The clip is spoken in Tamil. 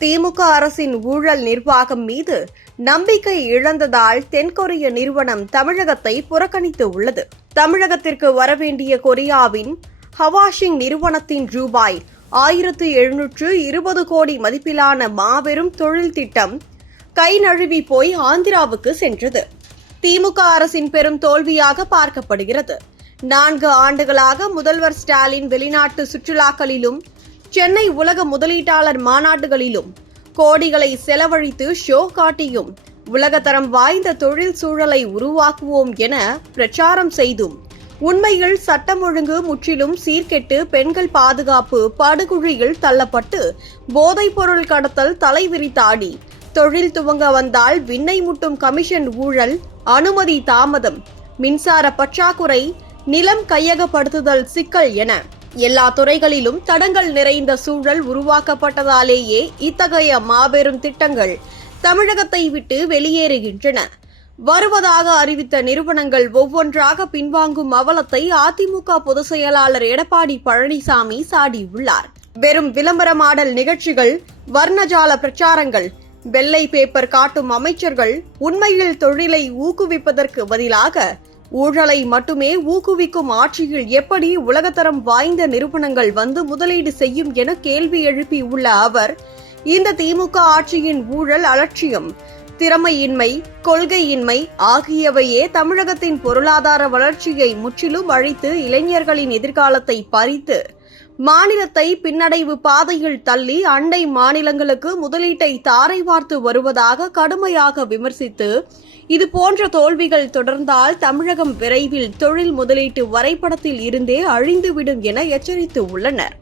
திமுக அரசின் ஊழல் நிர்வாகம் மீது நம்பிக்கை இழந்ததால் தென்கொரிய நிறுவனம் தமிழகத்தை புறக்கணித்து உள்ளது. தமிழகத்திற்கு வரவேண்டிய கொரியாவின் ஹவாஷிங் நிறுவனத்தின் ரூபாய் 1720 கோடி மதிப்பிலான மாபெரும் தொழில் திட்டம் கை நழுவி போய் ஆந்திராவுக்கு சென்றது. திமுக அரசின் பெரும் தோல்வியாக பார்க்கப்படுகிறது. 4 ஆண்டுகளாக முதல்வர் ஸ்டாலின் வெளிநாட்டு சுற்றுலாக்களிலும் சென்னை உலக முதலீட்டாளர் மாநாடுகளிலும் கோடிகளை செலவழித்து ஷோ காட்டியும் உலகத்தரம் வாய்ந்த தொழில் சூழலை உருவாக்குவோம் என பிரச்சாரம் செய்தும் உண்மையில் சட்டம் ஒழுங்கு முற்றிலும் சீர்கெட்டு பெண்கள் பாதுகாப்பு படுகுழியில் தள்ளப்பட்டு போதைப்பொருள் கடத்தல் தலைவிரித்தாடி தொழில் துவங்க வந்தால் விண்ணை முட்டும் கமிஷன் ஊழல், அனுமதி தாமதம், மின்சார பற்றாக்குறை, நிலம் கையகப்படுத்துதல் சிக்கல் என எல்லா துறைகளிலும் தடங்கள் நிறைந்த சூழல் உருவாக்கப்பட்டதாலேயே இத்தகைய மாபெரும் திட்டங்கள் தமிழகத்தை விட்டு வெளியேறுகின்றன. வருவதாக அறிவித்த நிறுவனங்கள் ஒவ்வொன்றாக பின்வாங்கும் அவலத்தை அதிமுக பொதுச் செயலாளர் எடப்பாடி பழனிசாமி சாடியுள்ளார். வெறும் விளம்பரமாடல் நிகழ்ச்சிகள், வர்ணஜால பிரச்சாரங்கள், வெள்ளை பேப்பர் காட்டும் அமைச்சர்கள் உண்மையில் தொழிலை ஊக்குவிப்பதற்கு பதிலாக ஊழலை மட்டுமே ஊக்குவிக்கும் ஆட்சியில் எப்படி உலகத்தரம் வாய்ந்த நிறுவனங்கள் வந்து முதலீடு செய்யும் என கேள்வி எழுப்பியுள்ள அவர், இந்த திமுக ஆட்சியின் ஊழல், அலட்சியம், திறமையின்மை, கொள்கையின்மை ஆகியவையே தமிழகத்தின் பொருளாதார வளர்ச்சியை முற்றிலும் அழித்து இளைஞர்களின் எதிர்காலத்தை பறித்து மாநிலத்தை பின்னடைவு பாதையில் தள்ளி அண்டை மாநிலங்களுக்கு முதலீட்டை தாரை வார்த்து வருவதாக கடுமையாக விமர்சித்து, இதுபோன்ற தோல்விகள் தொடர்ந்தால் தமிழகம் விரைவில் தொழில் முதலீட்டு வரைபடத்தில் இருந்தே அழிந்துவிடும் என எச்சரித்து உள்ளனர்.